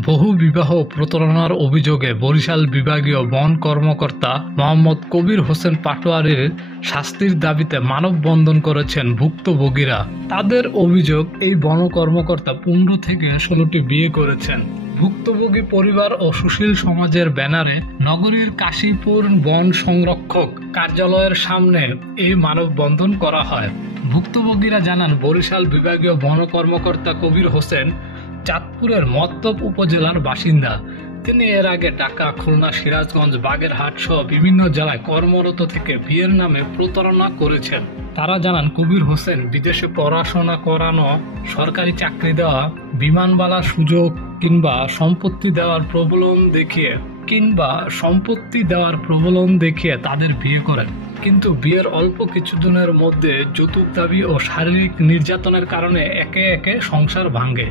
বহু বিবাহ প্রতারণার অভিযোগে বরিশাল বিভাগীয় বন কর্মকর্তা মোহাম্মদ কবির হোসেন পাটোয়ারির শাস্তির দাবিতে মানববন্ধন করেছেন ভুক্তভোগীরা। তাদের অভিযোগ, এই বন কর্মকর্তা 15 থেকে 16টি বিয়ে করেছেন। ভুক্তভোগী পরিবার ও সুশীল সমাজের ব্যানারে নগরীর কাশীপুর বন সংরক্ষক কার্যালয়ের সামনে এই মানববন্ধন করা হয়। ভুক্তভোগীরা জানান, বরিশাল বিভাগীয় বন কর্মকর্তা কবির হোসেন চাঁদপুরের মতলব উপজেলার বাসিন্দা। তিনি এর আগে ঢাকা, খুলনা, সিরাজগঞ্জ, বাগেরহাট সহ বিভিন্ন জেলায় কর্মরত থেকে বিয়ের নামে প্রতারণা করেছেন। তারা জানান, কবির হোসেন বিদেশে পড়াশোনা করানো, সরকারি চাকরি দেওয়া, বিমানবালার সুযোগ কিংবা সম্পত্তি দেওয়ার প্রলোভন দেখিয়ে তাদের বিয়ে করেন। কিন্তু বিয়ের অল্প কিছুদিনের মধ্যে যৌতুক দাবি ও শারীরিক নির্যাতনের কারণে একে একে সংসার ভাঙে।